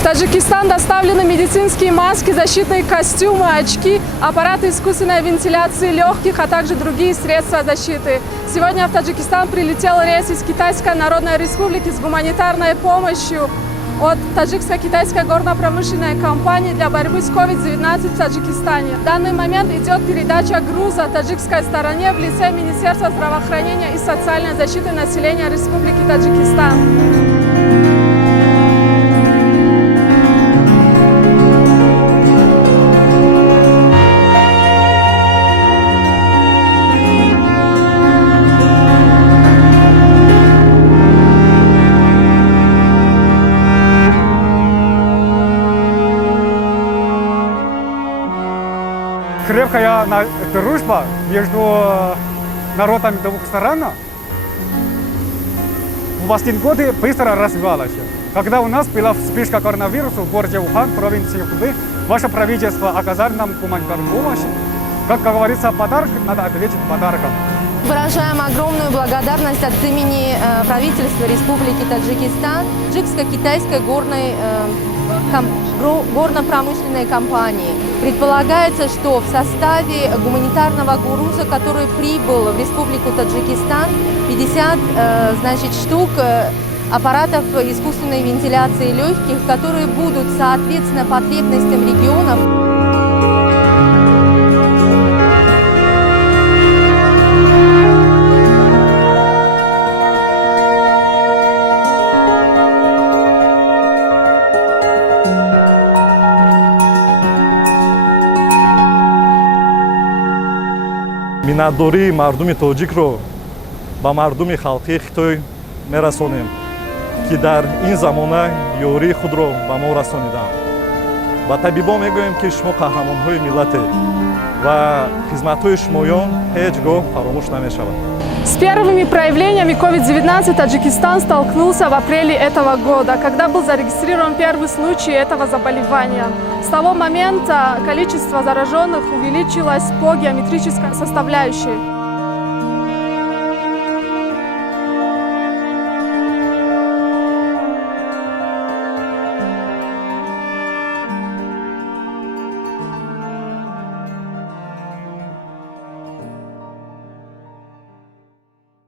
В Таджикистан доставлены медицинские маски, защитные костюмы, очки, аппараты искусственной вентиляции легких, а также другие средства защиты. Сегодня в Таджикистан прилетел рейс из Китайской Народной Республики с гуманитарной помощью от Таджикско-китайской горно-промышленной компании для борьбы с COVID-19 в Таджикистане. В данный момент идет передача груза таджикской стороне в лице Министерства здравоохранения и социальной защиты населения Республики Таджикистан. Крепкая дружба между народами двух сторон в один год быстро развивалась. Когда у нас была вспышка коронавируса в городе Ухан, провинции Хубэй, ваше правительство оказало нам гуманитарную помощь. Как говорится, подарок надо ответить подарком. Выражаем огромную благодарность от имени правительства Республики Таджикистан Таджикско-китайской горно-промышленной компании. Предполагается, что в составе гуманитарного груза, который прибыл в Республику Таджикистан, 50 штук аппаратов искусственной вентиляции легких, которые будут соответственно потребностям регионов. миннатдории мардуми тоҷикро ба мардуми халқии Хитой мерасонем, ки дар ин замона ёрии худро ба мо расониданд. Ба табибон мегӯем, ки шумо қаҳрамонҳои миллате ва хизматҳои шумоён ҳеҷ гоҳ фаромӯш намешавад. С первыми проявлениями COVID-19 Таджикистан столкнулся в апреле этого года, когда был зарегистрирован первый случай этого заболевания. С того момента количество зараженных увеличилось по геометрической составляющей.